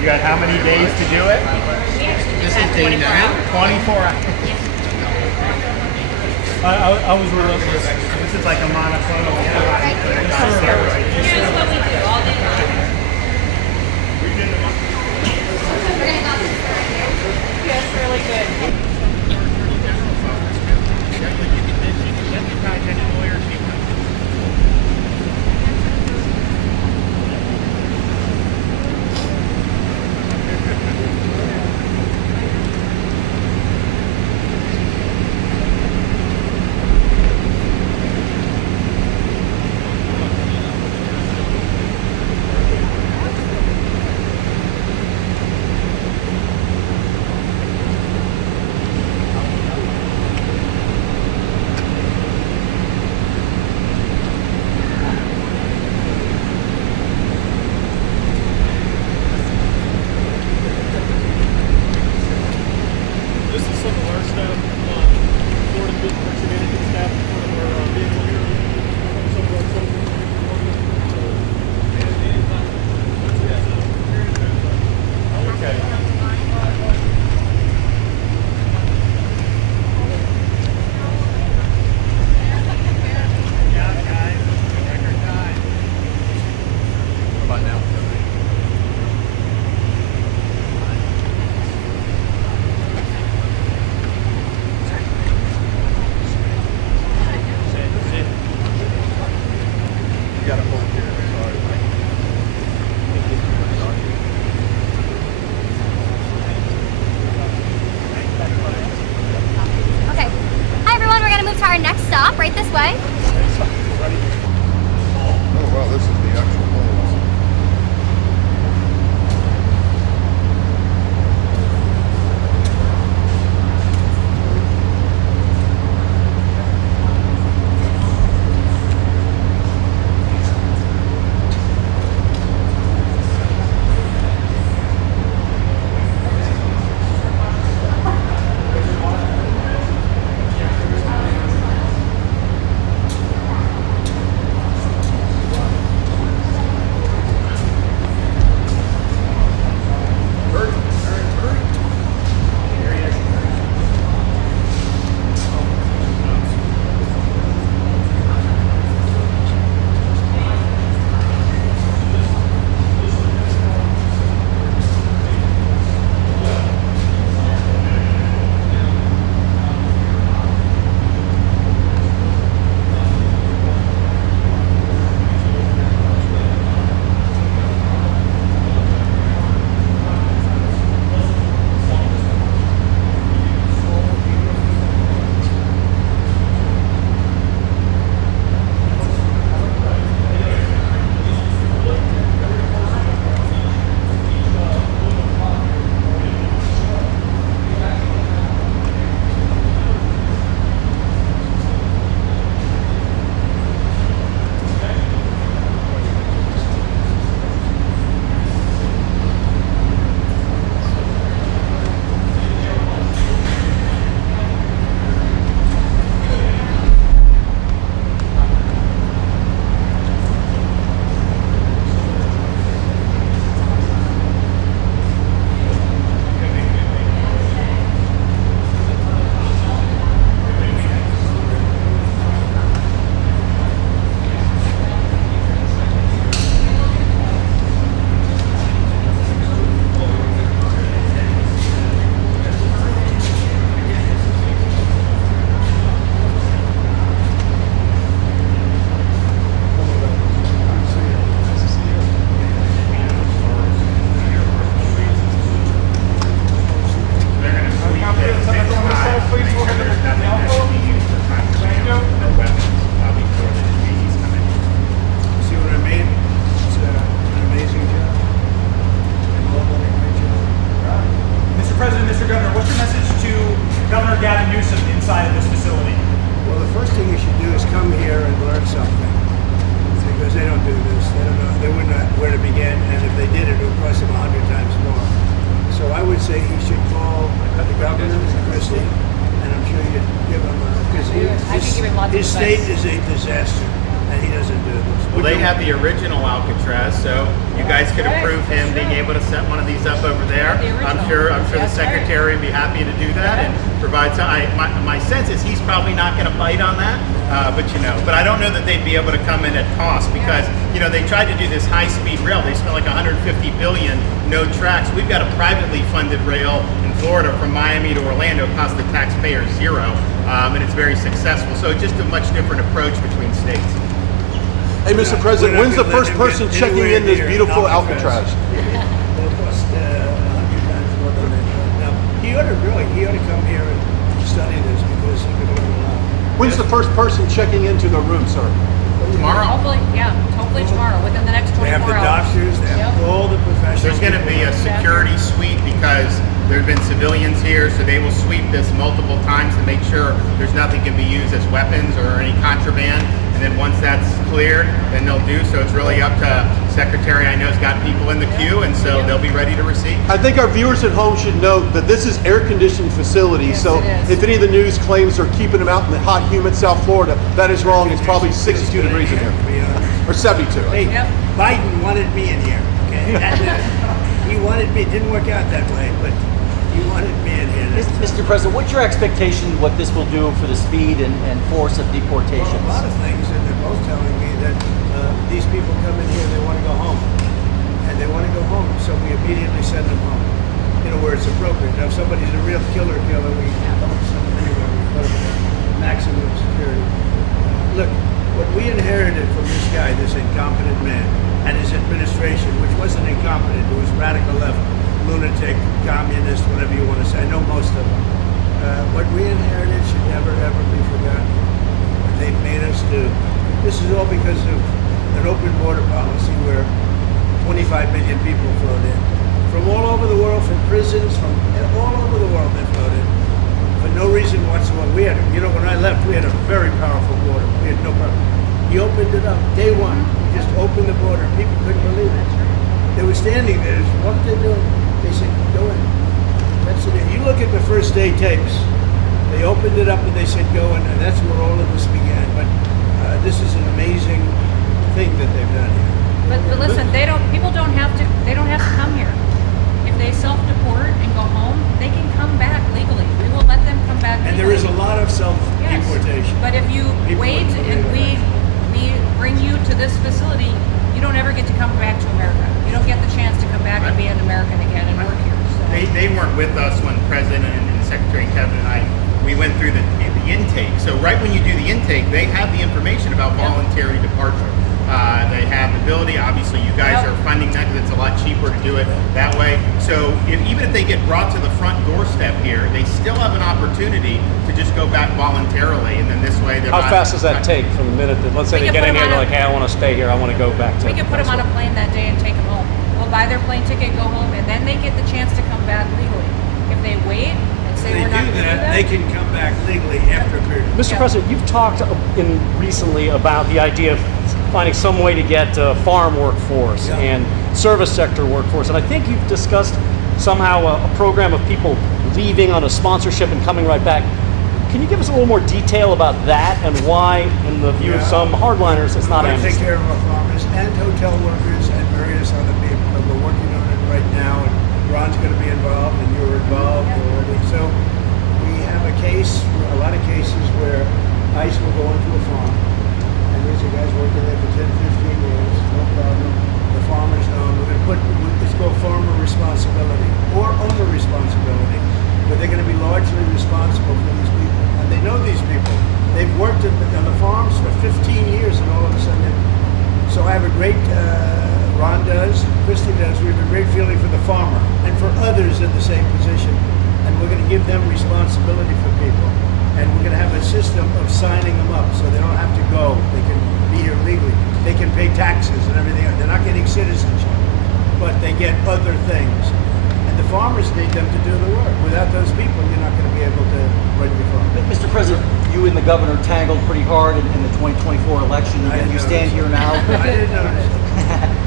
You got how many days to do it? This is day 9. 24 hours. I was relentless. This is like a monoclonal antibody. Here's what we do all day long. Yeah, it's really good. Our next stop, right this way. Oh, wow, this is the actual holes. inside of this facility? Well, the first thing you should do is come here and learn something, because they don't do this. They don't know. They wouldn't know where to begin, and if they did, it would cost them 100 times more. So I would say he should call the governor, Christie, and I'm sure you'd give him because his state is a disaster. and he doesn't do this. Well, they have the original Alcatraz, so you guys could approve him being able to set one of these up over there. I'm sure the secretary would be happy to do that and provide some. My sense is he's probably not going to bite on that, but I don't know that they'd be able to come in at cost because they tried to do this high-speed rail. They spent like 150 billion, no tracks. We've got a privately funded rail in Florida from Miami to Orlando. It costs the taxpayer zero, and it's very successful. So just a much different approach between states. Hey, Mr. President, when's the first person checking in this beautiful Alcatraz? It'll cost 100 times more than that. Now, he ought to come here and study this because he could learn a lot. When's the first person checking into the room, sir? Tomorrow. Hopefully tomorrow, within the next 24 They have the hours. doctors, they have all the professionals. There's going to be a security sweep because there have been civilians here, so they will sweep this multiple times to make sure there's nothing can be used as weapons or any contraband. And then once that's cleared, then they'll do. So it's really up to Secretary. I know has got people in the queue, and so they'll be ready to receive. I think our viewers at home should note that this is air-conditioned facility, Yes, so it is. if any of the news claims they're keeping them out in the hot, humid South Florida, that is wrong. It's probably 62 degrees in here, To be honest. or 72. Hey, Yep. Biden wanted me in here. Okay, that's it. He wanted me. It didn't work out that way, but he wanted me in here. That's Mr. President, what's your expectation what this will do for the speed and force of deportations? a lot of things, and they're both telling me that these people come in here, they want to go home, and they want to go home, so we immediately send them home. Where it's appropriate. Now, if somebody's a real killer, we don't send them anywhere. We put them in maximum security. Look, what we inherited from this guy, this incompetent man, and his administration, which wasn't incompetent, it was radical left, lunatic, communist, whatever you want to say. I know most of them. What we inherited should never, ever be forgotten. What they've made us do. This is all because of an open border policy where 25 million people flowed in. From all over the world, from prisons, from all over the world they flowed in. For no reason whatsoever. When I left, we had a very powerful border. We had no problem. He opened it up. Day one, he just opened the border. People couldn't believe it. They were standing there. What did they do? They said, go in. That's it. You look at the first day tapes. They opened it up and they said, go in. And that's where all of this began. But this is an amazing thing that they've done here. But listen, people don't have to come here. If they self-deport and go home, they can come back legally. We will let them come back legally. And there is a lot of self-deportation. Yes. But if you People wait would and believe we bring you to this facility, you don't ever get to come back to America. You don't get the chance to come back and be an American again and work here. So. They weren't with us when the President and Secretary Kevin and I, we went through the intake. So right when you do the intake, they have the information about voluntary departure. They have the ability. Obviously, you guys are funding that because it's a lot cheaper to do it that way. So even if they get brought to the front doorstep here, they still have an opportunity to just go back voluntarily, and then this way they're How fast does that take from the minute that, let's say We they can get put in them here, on they're like, hey, I want to stay here, I want to go back to We can put them on a plane that day and take them home. We'll buy their plane ticket, go home, and then they get the chance to come back legally. If they wait and say They we're not do going to do that, that, they can come back legally after a period. Mr. President, you've talked recently about the idea of finding some way to get farm workforce and service sector workforce, and I think you've discussed somehow a program of people leaving on a sponsorship and coming right back. Can you give us a little more detail about that and why, in the view of some hardliners, it's not We take amnesty? care of our farmers and hotel workers and various other people. And we're working on it right now, and Ron's going to be involved, and you're involved already. So we have a lot of cases where ICE will go into a farm, and these are guys working there for 10, 15 years, no problem. The farmers know. We're going to put, it's called farmer responsibility or owner responsibility, but they're going to be largely responsible for these people. And they know these people. They've worked on the farms for 15 years, and all of a sudden, so I have a great, Ron does, Christy does, we have a great feeling for the farmer and for others in the same position. And we're going to give them responsibility for people. And we're going to have a system of signing them up so they don't have to go. They can be here legally. They can pay taxes and everything. They're not getting citizenship, but they get other things. And the farmers need them to do the work. Without those people, you're not going to be able to run your farm. Mr. President, you and the governor tangled pretty hard in the 2024 election. I didn't You stand notice. here now. I didn't notice.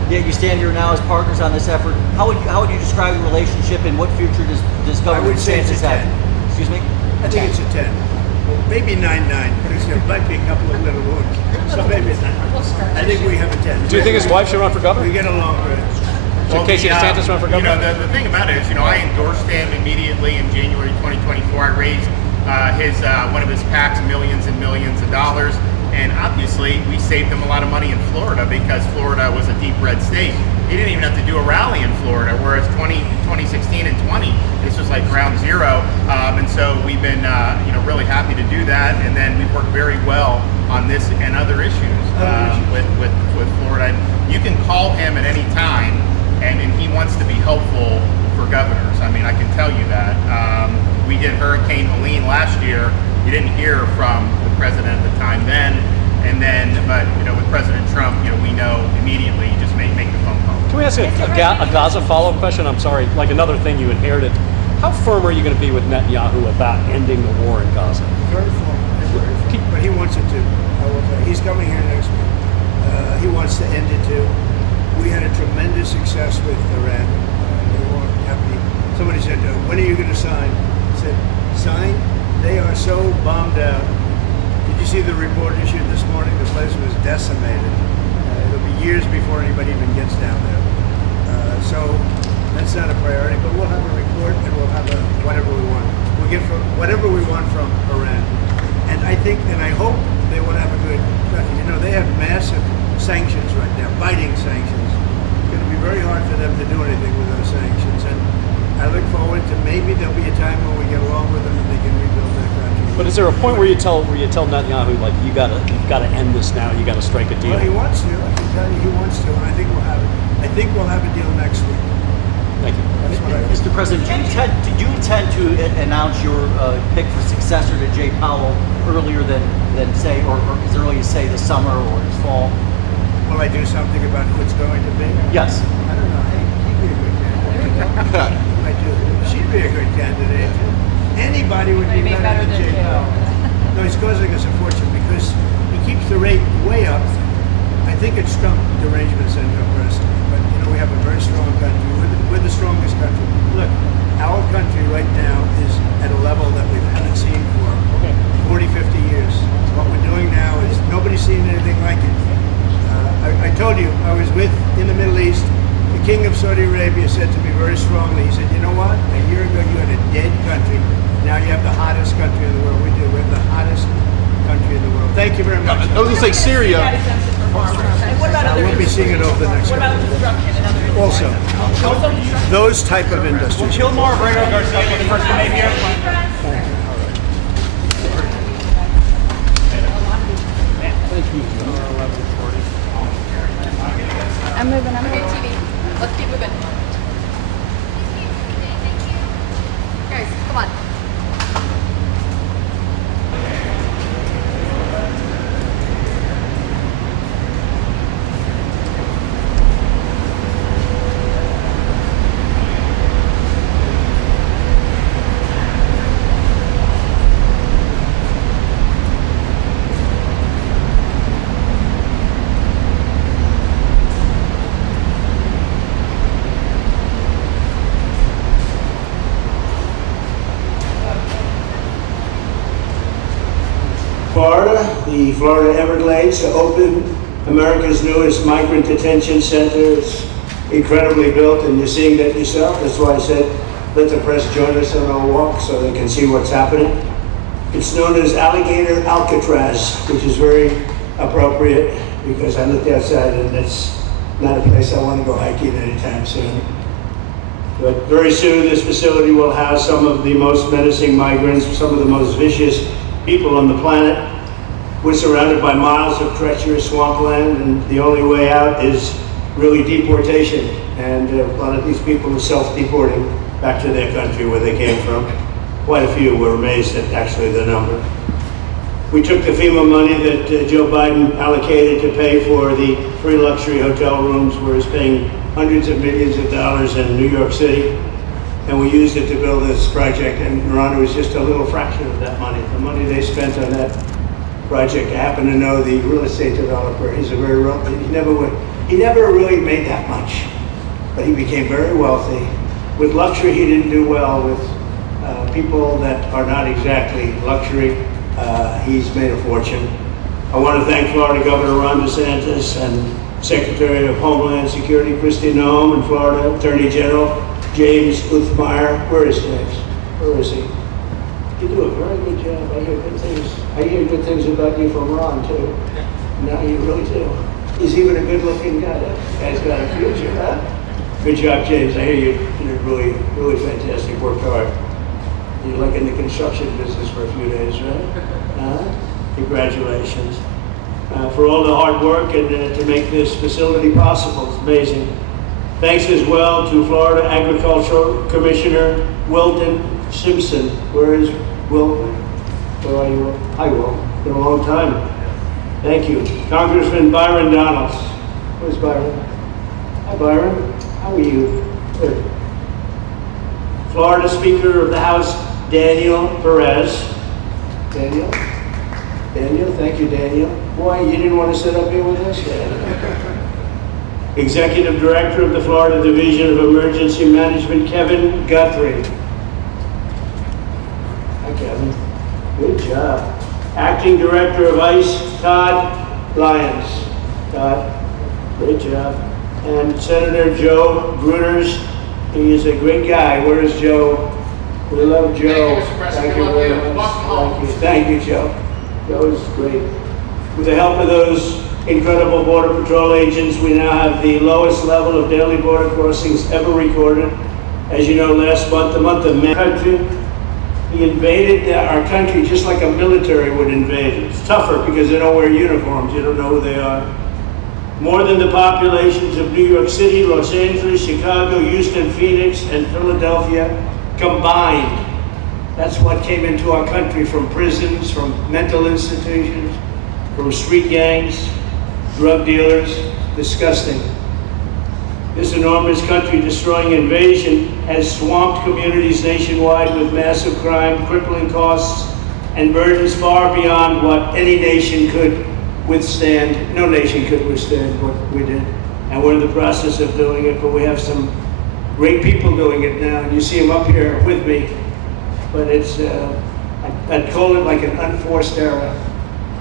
Yeah, you stand here now as partners on this effort. How would you describe the relationship, and what future does Governor would say it's DeSantis a have? 10. Excuse me? I think it's a 10. Maybe 9-9, but there might be a couple of little wounds. So maybe it's 9. I think we have a 10. Do you think his wife should run for governor? We get along good. Should Casey DeSantis run for governor? The thing about it is, I endorsed him immediately in January 2024. I raised one of his PACs millions and millions of dollars. And obviously, we saved him a lot of money in Florida because Florida was a deep red state. He didn't even have to do a rally in Florida, whereas 2016 and 20, this was like ground zero. And so we've been, really happy to do that. And then we've worked very well on this and other issues with Florida. And you can call him at any time, and he wants to be helpful for governors. I mean, I can tell you that. We did Hurricane Helene last year. You didn't hear from the president at the time then, but with President Trump, we know immediately. You just make the phone call. Can we ask a Gaza follow-up question? I'm sorry, like another thing you inherited. How firm are you going to be with Netanyahu about ending the war in Gaza? Very firm, but he wants it to. I will tell you. He's coming here next week. He wants to end it too. We had a tremendous success with Iran. They weren't happy. Somebody said, "When are you going to sign?" I said, "Sign? They are so bombed out." Did you see the report issued this morning? The place was decimated. It'll be years before anybody even gets down there. So that's not a priority, but we'll have a report and we'll have whatever we want. We'll get whatever we want from Iran. And I think, and I hope they will have a good country. They have massive sanctions right now, biting sanctions. It's going to be very hard for them to do anything with those sanctions. And I look forward to maybe there'll be a time when we get along with them and they can rebuild their country. But is there a point where you tell Netanyahu, like, you've got to end this now, you got to strike a deal? Well, he wants to. I can tell you he wants to, and I think we'll have it. I think we'll have a deal next week. Thank you. That's what I Mr. President, do you intend to announce your pick for successor to Jay Powell earlier than say, or as early as say the summer or the fall? Will I do something about who it's going to be? Yes. I don't know. Hey, he'd be a good candidate. I do. She'd be a good candidate. Anybody would be better than Jay Powell. No, he's causing us a fortune because he keeps the rate way up. I think it's Trump derangement syndrome personally, but we have a very strong country. We're the strongest country. Look, our country right now is at a level that we haven't seen for 40, 50 years. What we're doing now is nobody's seen anything like it. I told you, I was in the Middle East. The King of Saudi Arabia said to me very strongly, he said, "You know what? A year ago you had a dead country. Now you have the hottest country in the world." We do. We have the hottest country in the world. Thank you very much. I was going to say Syria. We'll be seeing it over the next couple of days. Also, those type of industries. Kilmore, Brando Garcia, the first one here. I'm moving. I'm moving. TV. Let's keep moving. Guys, come on. Florida, the Florida Everglades, to open America's newest migrant detention center. It's incredibly built, and you're seeing that yourself. That's why I said, let the press join us on our walk so they can see what's happening. It's known as Alligator Alcatraz, which is very appropriate because I looked outside and it's not a place I want to go hiking anytime soon. But very soon this facility will house some of the most menacing migrants, some of the most vicious people on the planet. We're surrounded by miles of treacherous swampland, and the only way out is really deportation. And a lot of these people are self-deporting back to their country where they came from. Quite a few. We're amazed at actually the number. We took the FEMA money that Joe Biden allocated to pay for the free luxury hotel rooms, where he's paying hundreds of millions of dollars in New York City. And we used it to build this project, and Your Honor, was just a little fraction of that money. The money they spent on that project, I happen to know the real estate developer. He's a very wealthy, he never really made that much, but he became very wealthy. With luxury, he didn't do well. With people that are not exactly luxury, He's made a fortune. I want to thank Florida Governor Ron DeSantis and Secretary of Homeland Security Kristi Noem, and Florida Attorney General James Uthmeyer. Where is James? Where is he? You do a very good job. I hear good things. I hear good things about you from Ron too. No, you really do. He's even a good-looking guy. That guy's got a future, huh? Good job, James. I hear you did really, really fantastic. Worked hard. You're like in the construction business for a few days, right? Congratulations. For all the hard work and to make this facility possible. It's amazing. Thanks as well to Florida Agricultural Commissioner Wilton Simpson. Where is Wilton? Where are you? Hi, Will. Been a long time. Thank you. Congressman Byron Donalds. Where's Byron? Hi, Byron. How are you? Good. Florida Speaker of the House, Daniel Perez. Daniel? Daniel, thank you, Daniel. Boy, you didn't want to sit up here with us? Executive Director of the Florida Division of Emergency Management, Kevin Guthrie. Hi, Kevin. Good job. Acting Director of ICE, Todd Lyons. Todd, great job. And Senator Joe Gruters. He is a great guy. Where is Joe? We love Joe. Thank you, Mr. President. We love very you. much. Welcome home. Thank you. Thank you, Joe. Joe is great. With the help of those incredible Border Patrol agents, we now have the lowest level of daily border crossings ever recorded. As you know, last month, the month of May, he invaded our country just like a military would invade. It's tougher because they don't wear uniforms. You don't know who they are. More than the populations of New York City, Los Angeles, Chicago, Houston, Phoenix, and Philadelphia combined. That's what came into our country from prisons, from mental institutions, from street gangs, drug dealers. Disgusting. This enormous country-destroying invasion has swamped communities nationwide with massive crime, crippling costs, and burdens far beyond what any nation could withstand. No nation could withstand what we did. And we're in the process of doing it, but we have some great people doing it now. And you see them up here with me. But it's, I'd call it like an unforced era.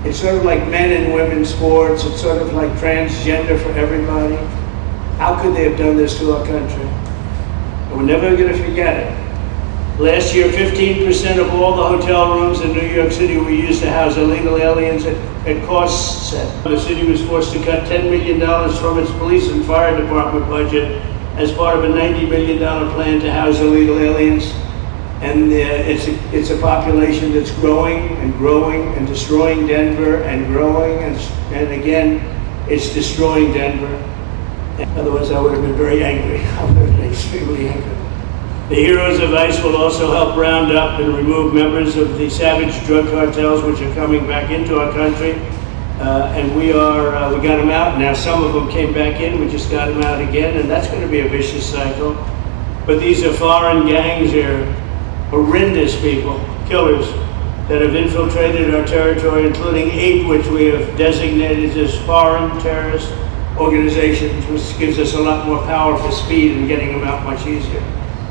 It's sort of like men and women's sports. It's sort of like transgender for everybody. How could they have done this to our country? And we're never going to forget it. Last year, 15% of all the hotel rooms in New York City were used to house illegal aliens at cost set. The city was forced to cut $10 million from its police and fire department budget as part of a $90 million plan to house illegal aliens. And it's a population that's growing and growing and destroying Denver and growing and again, it's destroying Denver. Otherwise, I would have been very angry. I would have been extremely angry. The heroes of ICE will also help round up and remove members of the savage drug cartels which are coming back into our country. And we got them out. Now some of them came back in, we just got them out again, and that's going to be a vicious cycle. But these are foreign gangs here. Horrendous people, killers, that have infiltrated our territory, including 8 which we have designated as foreign terrorist organizations, which gives us a lot more power for speed and getting them out much easier.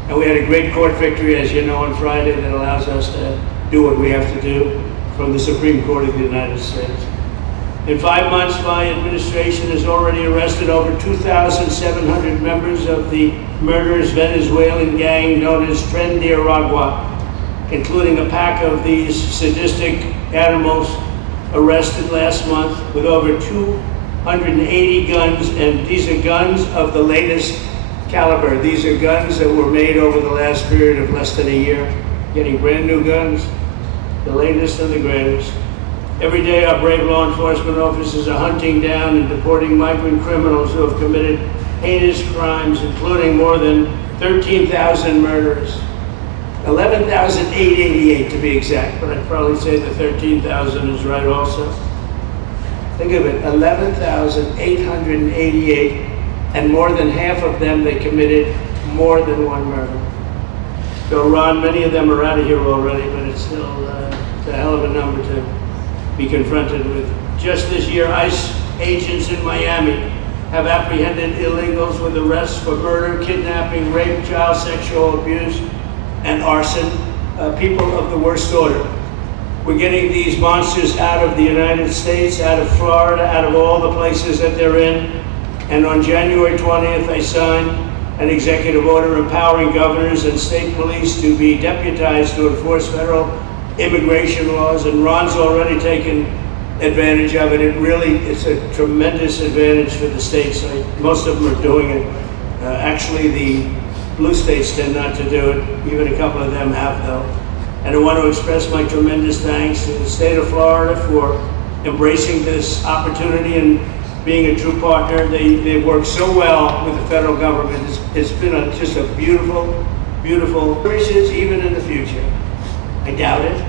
And we had a great court victory, as you know, on Friday that allows us to do what we have to do from the Supreme Court of the United States. In 5 months, my administration has already arrested over 2,700 members of the murderous Venezuelan gang known as Tren de Aragua, including a pack of these sadistic animals arrested last month with over 280 guns, and these are guns of the latest caliber. These are guns that were made over the last period of less than a year, getting brand new guns, the latest and the greatest. Every day our brave law enforcement officers are hunting down and deporting migrant criminals who have committed heinous crimes, including more than 13,000 murders. 11,888 to be exact, but I'd probably say the 13,000 is right also. Think of it, 11,888, and more than half of them they committed more than one murder. So Ron, many of them are out of here already, but it's still it's a hell of a number to be confronted with. Just this year, ICE agents in Miami have apprehended illegals with arrests for murder, kidnapping, rape, child sexual abuse, and arson, people of the worst order. We're getting these monsters out of the United States, out of Florida, out of all the places that they're in. And on January 20th, I signed an executive order empowering governors and state police to be deputized to enforce federal immigration laws. And Ron's already taken advantage of it. It's a tremendous advantage for the states. Most of them are doing it. Actually, the blue states tend not to do it. Even a couple of them have, though. And I want to express my tremendous thanks to the state of Florida for embracing this opportunity and being a true partner. They've worked so well with the federal government. It's been just a beautiful, beautiful experience, even in the future. I doubt it,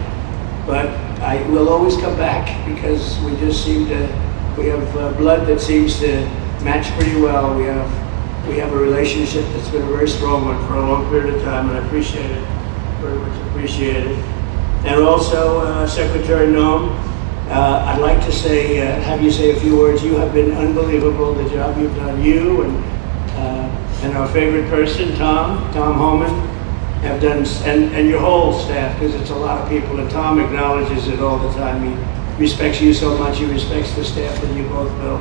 but I will always come back because we just seem to, we have blood that seems to match pretty well. We have a relationship that's been a very strong one for a long period of time, and I appreciate it, very much appreciate it. And also, Secretary Noem, I'd like to say, have you say a few words. You have been unbelievable, the job you've done. You and our favorite person, Tom Homan, have done, and your whole staff, because it's a lot of people, and Tom acknowledges it all the time. He respects you so much, he respects the staff that you both built.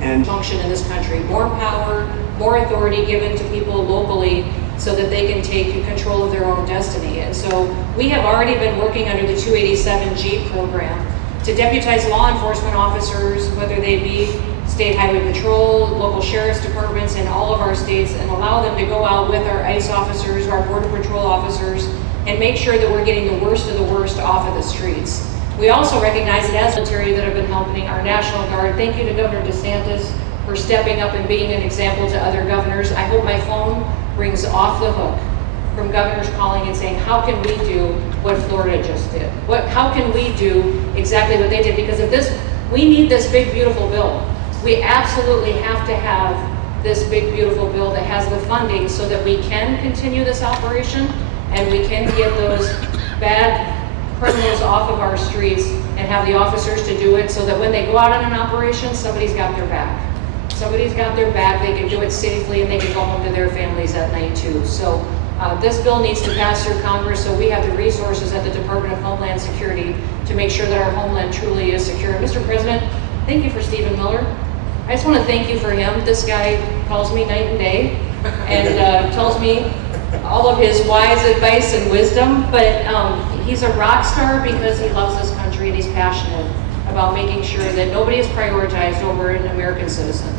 And Function in this country, more power, more authority given to people locally so that they can take control of their own destiny. And so we have already been working under the 287G program to deputize law enforcement officers, whether they be state highway patrol, local sheriff's departments in all of our states, and allow them to go out with our ICE officers, our border patrol officers, and make sure that we're getting the worst of the worst off of the streets. We also recognize that as military that have been helping our National Guard. Thank you to Governor DeSantis for stepping up and being an example to other governors. I hope my phone rings off the hook from governors calling and saying, how can we do what Florida just did? How can we do exactly what they did? Because we need this big, beautiful bill. We absolutely have to have this big, beautiful bill that has the funding so that we can continue this operation and we can get those bad criminals off of our streets and have the officers to do it so that when they go out on an operation, somebody's got their back. Somebody's got their back, they can do it safely, and they can go home to their families at night too. So this bill needs to pass through Congress so we have the resources at the Department of Homeland Security to make sure that our homeland truly is secure. Mr. President, thank you for Stephen Miller. I just want to thank you for him. This guy calls me night and day and tells me all of his wise advice and wisdom, but he's a rock star because he loves this country and he's passionate about making sure that nobody is prioritized over an American citizen.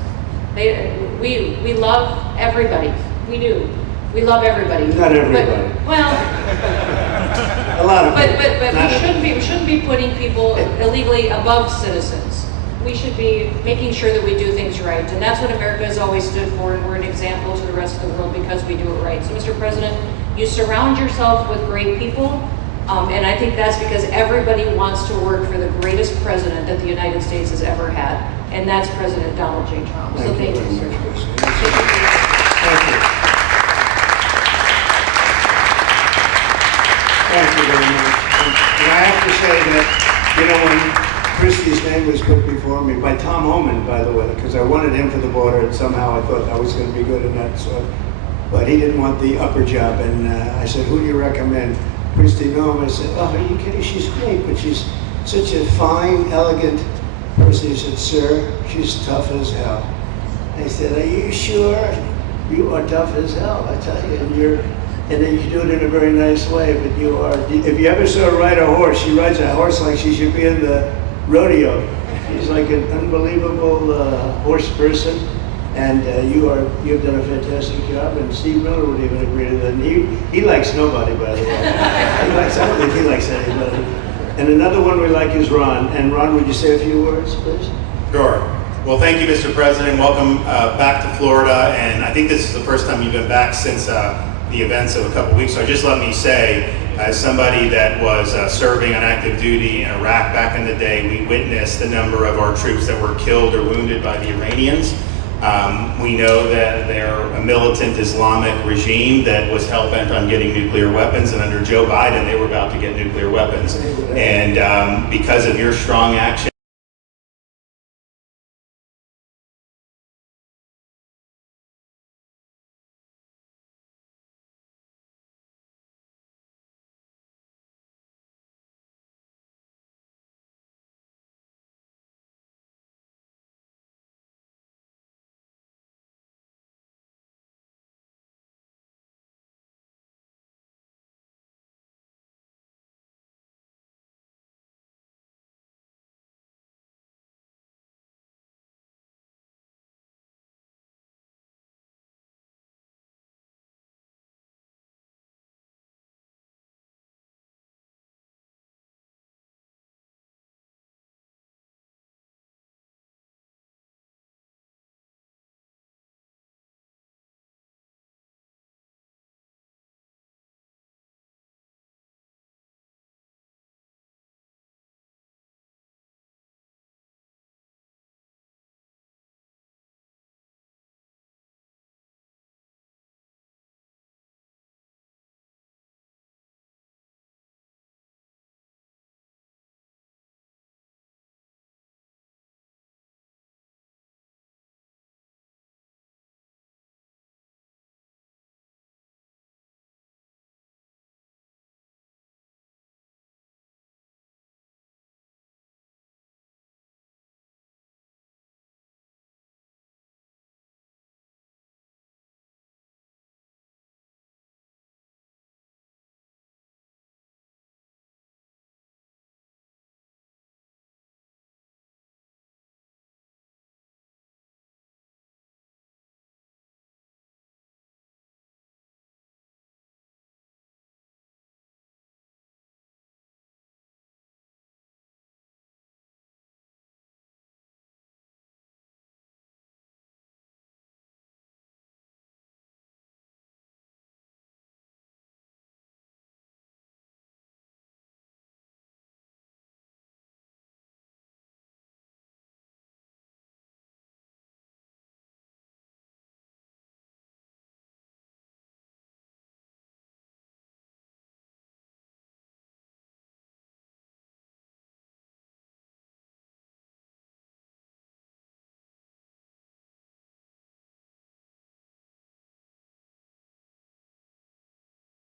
We love everybody. We do. We love everybody. Not everybody. Well, a lot of people. But we shouldn't be putting people illegally above citizens. We should be making sure that we do things right. And that's what America has always stood for, and we're an example to the rest of the world because we do it right. So, Mr. President, you surround yourself with great people, and I think that's because everybody wants to work for the greatest president that the United States has ever had, and that's President Donald J. Trump. So thank you, sir. Thank you. Thank you very much. And I have to say that, when Christie's name was put before me, by Tom Homan, by the way, because I wanted him for the border, and somehow I thought I was going to be good in that. So, but he didn't want the upper job, and I said, who do you recommend? Christie Noem. I said, oh, are you kidding? She's great, but she's such a fine, elegant person. He said, sir, she's tough as hell. I said, are you sure? You are tough as hell, I tell you, and then you do it in a very nice way, but you are, if you ever saw her ride a horse, she rides a horse like she should be in the rodeo. She's like an unbelievable horse person, and you've done a fantastic job, and Steve Miller would even agree to that. And he likes nobody, by the way. I don't think he likes anybody. And another one we like is Ron. And Ron, would you say a few words, please? Sure. Well, thank you, Mr. President. Welcome back to Florida. And I think this is the first time you've been back since the events of a couple weeks. So just let me say, as somebody that was serving on active duty in Iraq back in the day, we witnessed the number of our troops that were killed or wounded by the Iranians. We know that they're a militant Islamic regime that was hell-bent on getting nuclear weapons, and under Joe Biden, they were about to get nuclear weapons. And because of your strong action,